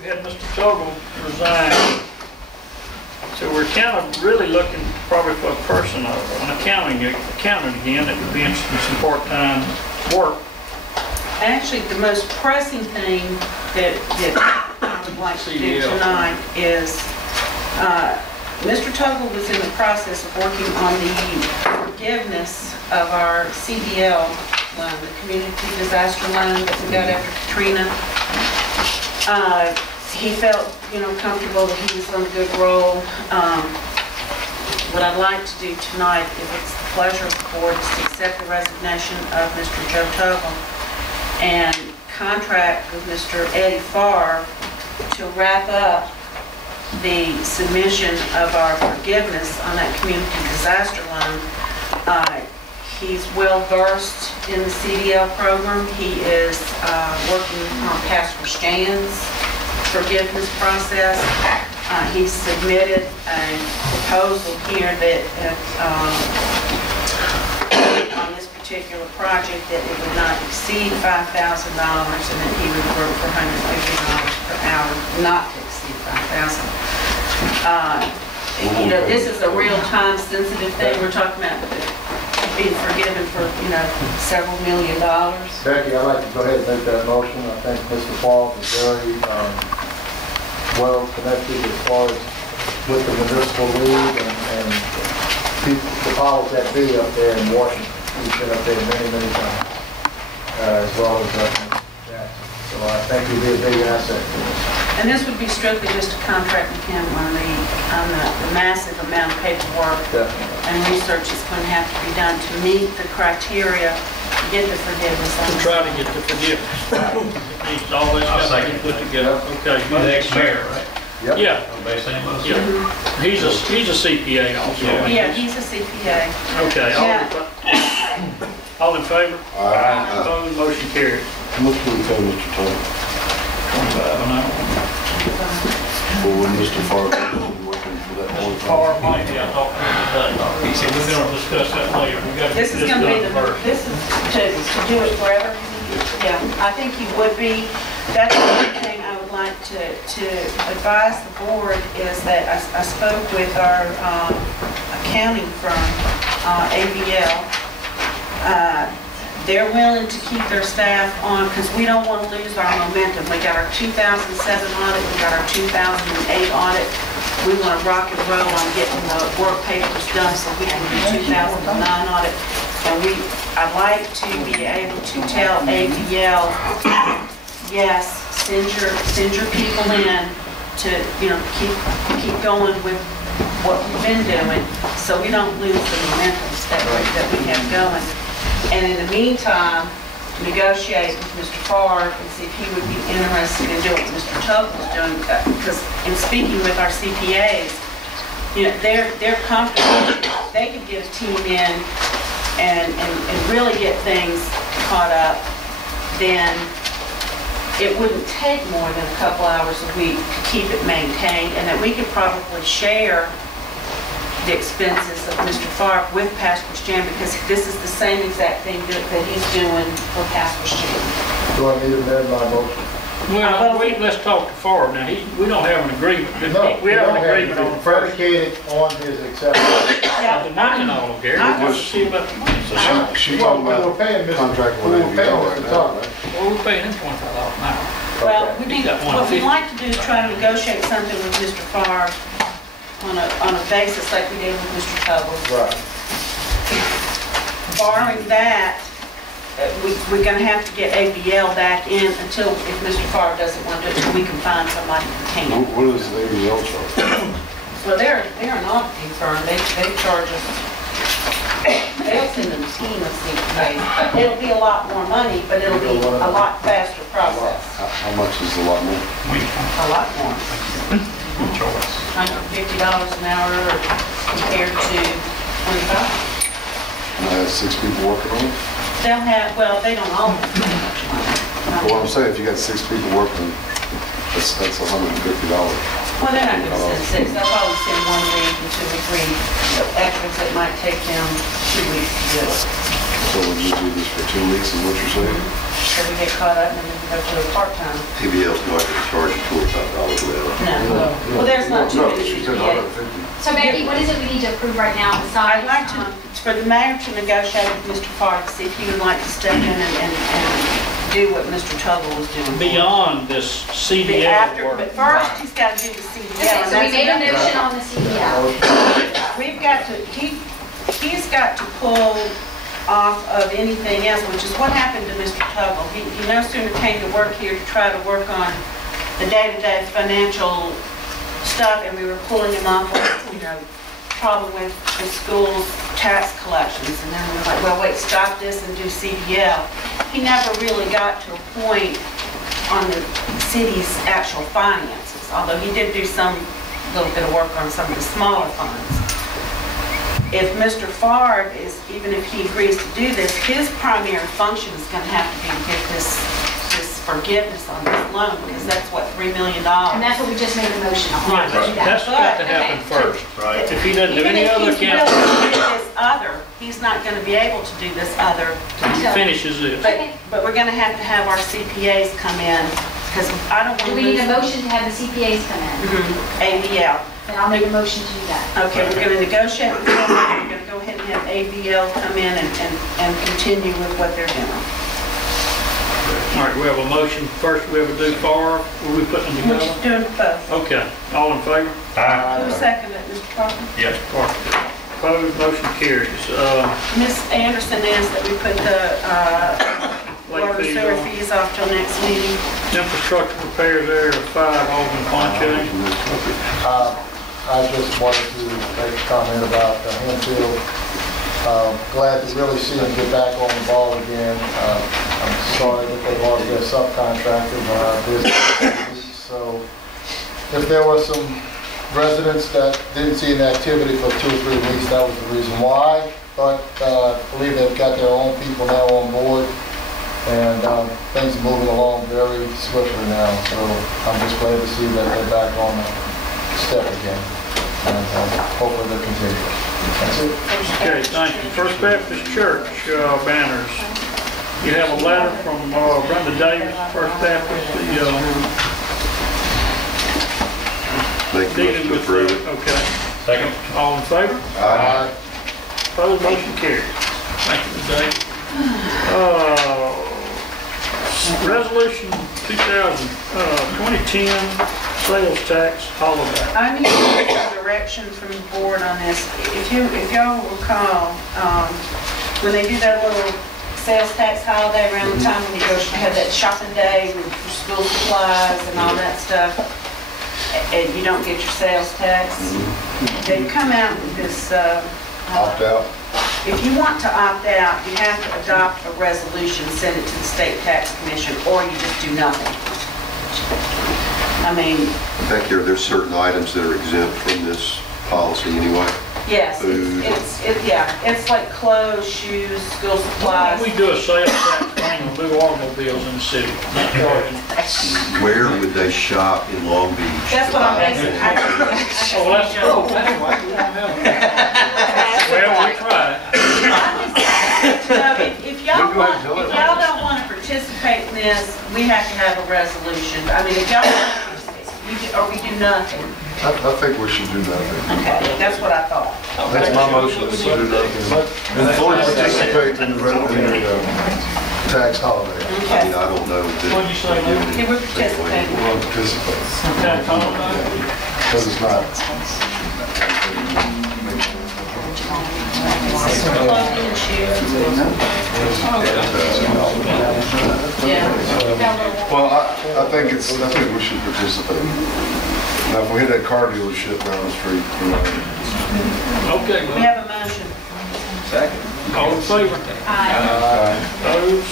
we had Mr. Toggle resign. So we're kind of really looking probably for a person, an accountant again, that would be interested in some part-time work. Actually, the most pressing thing that I would like to do tonight is, Mr. Toggle was in the process of working on the forgiveness of our CDL loan, the Community Disaster Loan that we got after Katrina. He felt, comfortable that he was on a good roll. What I'd like to do tonight, if it's the pleasure of the board, is to accept the resignation of Mr. Joe Toggle and contract with Mr. Eddie Farr to wrap up the submission of our forgiveness on that community disaster loan. He's well versed in the CDL program. He is working on Pastor Stan's forgiveness process. He submitted a proposal here that on this particular project that it would not exceed $5,000 and that he would work for $150 per hour, not to exceed $5,000. This is a real time sensitive thing. We're talking about being forgiven for, several $1 million. Becky, I'd like to go ahead and make that motion. I think Mr. Falk is very well connected as far as with the municipal league and people, the powers that be up there in Washington. He's been up there many, many times, as well as Mr. Jackson. So I think he'd be a big asset to us. And this would be strictly just a contract with him on the massive amount of paperwork. Definitely. And research is going to have to be done to meet the criteria to get the forgiveness. To try to get the forgiveness. It's all this got to be put together. Okay. You're the ex-mayor, right? Yep. Yeah. Yeah. He's a CPA also. Yeah, he's a CPA. Okay. All in favor? Aye. Opposed? Motion carried. How much will we pay Mr. Toggle? 25 an hour. Or when Mr. Farr was working for that whole Far time? might be, I talked to him today. He said we're going to discuss that later. We got to This get is going to be done first. this is to do it forever. Yeah, I think he would be. That's one thing I would like to advise the board is that I spoke with our accounting firm, ABL. They're willing to keep their staff on because we don't want to lose our momentum. We got our 2007 audit, we got our 2008 audit. We want to rock and roll on getting the work papers done so we can do 2009 audit. And I'd like to be able to tell ABL, yes, send your people in to keep going with what we've been doing so we don't lose the momentum that we have going. And in the meantime, negotiate with Mr. Farr and see if he would be interested in doing what Mr. Toggle was doing. Because in speaking with our CPAs, they're comfortable. They could get a team in and really get things caught up. Then it wouldn't take more than a couple hours a week to keep it maintained, and that we could probably share the expenses of Mr. Farr with Pastor Stan, because this is the same exact thing that he's doing for Pastor Stan. Do I need to amend my motion? Well, let's talk to Farr now. We don't have an agreement. No, we have an agreement on the first. predicated on his acceptance. The money and all, Gary. Let's see about the money. So she talking about contract with ABL right now, right? Well, we're paying him $25 an hour. Well, what we'd like to do is try to negotiate something with Mr. Farr on a basis like we did with Mr. Toggle. Right. Barring that, we're going to have to get ABL back in until, if Mr. Farr doesn't want to do it, until we can find somebody who can. What does the ABL charge? Well, they're an auditing firm. They charge us. They'll send a team of CPAs. It'll be a lot more money, but it'll be a lot faster process. How much is a lot more? A lot more. $150 an hour compared to 25. And I have 6 people working on it? They'll have, well, they don't all have that much money. Well, I'm saying if you got 6 people working, that's $150. Well, they're not going to send 6. They'll probably send 1 week and 2 or 3 extras that might take them 2 weeks to do it. So we'll just do this for 2 weeks is what you're saying? So we get caught up and then we go to a part-time. ABL's going to charge you $25 Well, there's not too No, many she said CPA. 150. So Becky, what is it we need to approve right now besides? I'd like to, for the mayor to negotiate with Mr. Farr to see if he would like to step in and do what Mr. Tuggle was doing. Beyond this But CDL after, work. but first, he's got to do the CDL. Okay, and so we that's made a another- motion on the CDL. We've got to, he's got to pull off of anything else, which is what happened to Mr. Tuggle. He no sooner came to work here to try to work on the day-to-day financial stuff, and we were pulling him off with, problem with the school's tax collections. And then we were like, well, wait, stop this and do CDL. He never really got to a point on the city's actual finances, although he did do some little bit of work on some of the smaller funds. If Mr. Farr is, even if he agrees to do this, his primary function is going to have to be to get this forgiveness on this loan, because that's what, $3 million. And that's what we just made the motion on. Right, to do that. that's got to happen first. If he doesn't do any other Even account, if he's willing to do this other, he's not going to be able to do this other. he finishes this. But we're going to have our CPAs come in, because I don't want to Do we need lose a motion to have the CPAs come in? ABL. Then I'll make a motion to do that. Okay, we're going to negotiate with them, we're going to go ahead and have ABL come in and continue with what they're doing. All right, we have a motion. First, we have to do FAR. Will we put them We're together? doing both. Okay, all in favor? Who seconded it, Mr. Parker? Yes. Opposed, motion carries. Ms. Anderson asked that we put the water Lake sewer fees on. fees off till next meeting. Infrastructure repairs there at 5 Alden Ponche. I just wanted to make a comment about Henfield. Glad to really see them get back on the ball again. I'm sorry that they lost their subcontractor, so if there were some residents that didn't see an activity for 2 or 3 weeks, that was the reason why. But I believe they've got their own people now on board, and things are moving along very swiftly now. So I'm just glad to see that they're back on the step again, and hopefully they'll continue. That's it. Okay, thank you. First Baptist Church banners. You have a letter from Brenda Davis, First Baptist, Make the motion dealing to with, approve it. okay. Second. All in favor? Aye. Opposed, motion carries. Thank you, Ms. Davis. Resolution 2010 sales tax holiday. I need some direction from the board on this. If y'all recall, when they do that little sales tax holiday around the time when you go, have that shopping day with your school supplies and all that stuff, and you don't get your sales tax, they come out with this, Opt out. if you want to opt out, you have to adopt a resolution, send it to the state tax commission, or you just do nothing. I mean, I think there's certain items that are exempt from this policy anyway. yes, Food. it's like clothes, shoes, school supplies. We do a sales tax thing on new automobiles in the city. Not charging. Where would they shop in Long Beach? That's what I'm asking. Oh, that's cool. Well, we tried. If y'all don't want to participate in this, we have to have a resolution. I mean, if y'all, or we do nothing. I think we should do nothing. Okay, that's what I thought. That's my motion, is to do nothing. And fully participate in the tax holiday. I mean, Okay, I don't know. What'd you say, Lou? okay, we're participating. We'll participate, Okay, holiday. because it's not. Clothing and shoes. Yeah. Well, I think we should participate. Now, if we hit that car dealership down the street, you know. Okay, We well, have a motion. all in favor? Aye. Opposed?